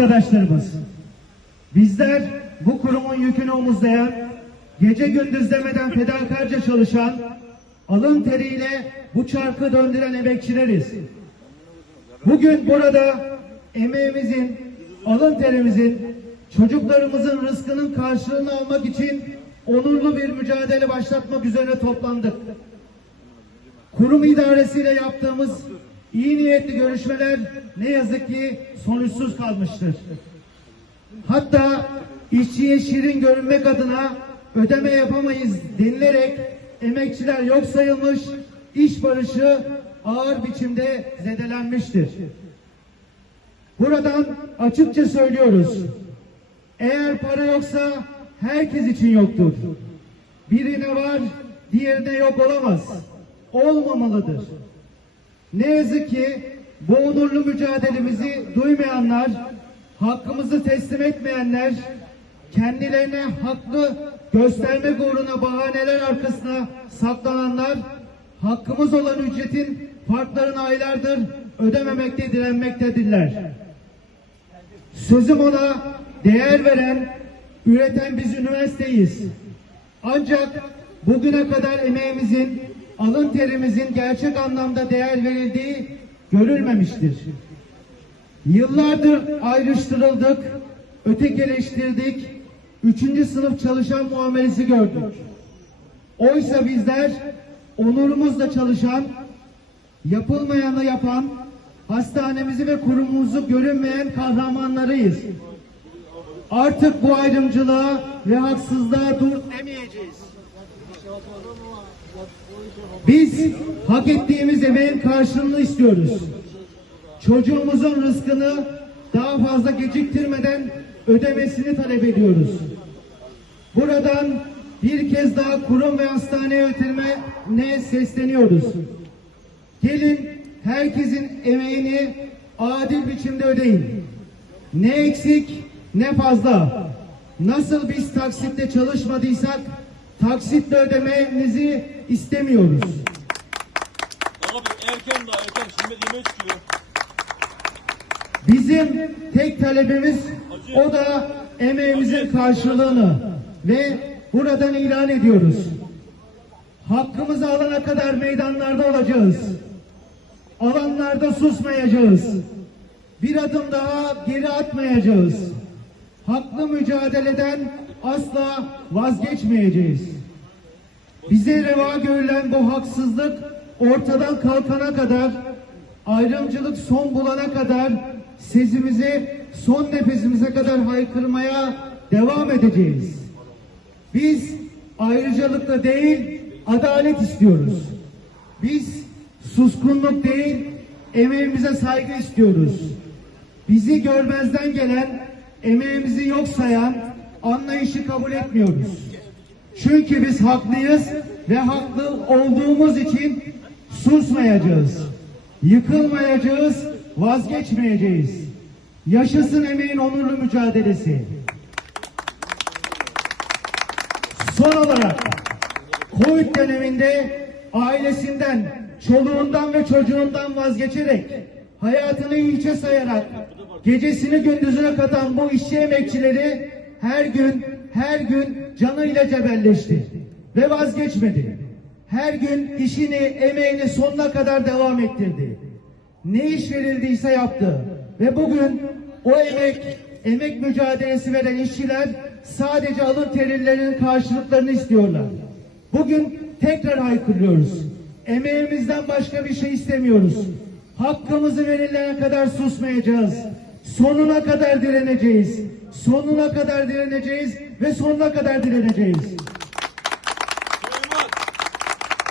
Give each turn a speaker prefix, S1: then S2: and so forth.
S1: arkadaşlarımız. Bizler bu kurumun yükünü omuzlayan, gece gündüz demeden fedakarca çalışan, alın teriyle bu çarkı döndüren emekçileriz. Bugün burada emeğimizin, alın terimizin, çocuklarımızın rızkının karşılığını almak için onurlu bir mücadele başlatmak üzere toplandık. Kurum idaresiyle yaptığımız iyi niyetli görüşmeler ne yazık ki sonuçsuz kalmıştır. Hatta işçiye şirin görünmek adına ödeme yapamayız denilerek emekçiler yok sayılmış, iş barışı ağır biçimde zedelenmiştir. Buradan açıkça söylüyoruz. Eğer para yoksa herkes için yoktur. Birine var, diğerine yok olamaz. Olmamalıdır. Ne yazık ki bu onurlu mücadelemizi duymayanlar, hakkımızı teslim etmeyenler, kendilerine haklı göstermek uğruna bahaneler arkasına saklananlar, hakkımız olan ücretin farklarını aylardır ödememekte direnmektedirler. Sözüm ona değer veren, üreten biz üniversiteyiz. Ancak bugüne kadar emeğimizin, alın terimizin gerçek anlamda değer verildiği görülmemiştir. Yıllardır ayrıştırıldık, ötekeleştirdik, üçüncü sınıf çalışan muamelesi gördük. Oysa bizler onurumuzla çalışan, yapılmayanı yapan, hastanemizi ve kurumumuzu görünmeyen kahramanlarıyız. Artık bu ayrımcılığa ve haksızlığa dur demeyeceğiz. Biz hak ettiğimiz emeğin karşılığını istiyoruz. Çocuğumuzun rızkını daha fazla geciktirmeden ödemesini talep ediyoruz. Buradan bir kez daha kurum ve hastane yönetimine sesleniyoruz. Gelin herkesin emeğini adil biçimde ödeyin. Ne eksik ne fazla. Nasıl biz taksitle çalışmadıysak taksitle ödemenizi istemiyoruz.
S2: Abi erken daha erken şimdi yemeğe çıkıyor.
S1: Bizim tek talebimiz o da emeğimizin karşılığını ve buradan ilan ediyoruz. Hakkımızı alana kadar meydanlarda olacağız. Alanlarda susmayacağız. Bir adım daha geri atmayacağız. Haklı mücadeleden asla vazgeçmeyeceğiz. Bize reva görülen bu haksızlık ortadan kalkana kadar, ayrımcılık son bulana kadar sesimizi son nefesimize kadar haykırmaya devam edeceğiz. Biz ayrıcalıkla değil, adalet istiyoruz. Biz suskunluk değil, emeğimize saygı istiyoruz. Bizi görmezden gelen, emeğimizi yok sayan anlayışı kabul etmiyoruz. Çünkü biz haklıyız ve haklı olduğumuz için susmayacağız. Yıkılmayacağız, vazgeçmeyeceğiz. Yaşasın emeğin onurlu mücadelesi. Son olarak Covid döneminde ailesinden, çoluğundan ve çocuğundan vazgeçerek hayatını hiçe sayarak gecesini gündüzüne katan bu işçi emekçileri her gün her gün canıyla cebelleşti ve vazgeçmedi. Her gün işini, emeğini sonuna kadar devam ettirdi. Ne iş verildiyse yaptı ve bugün o emek, emek mücadelesi veren işçiler sadece alın terilerinin karşılıklarını istiyorlar. Bugün tekrar haykırıyoruz. Emeğimizden başka bir şey istemiyoruz. Hakkımızı verilene kadar susmayacağız. Sonuna kadar direneceğiz. Sonuna kadar direneceğiz ve sonuna kadar direneceğiz.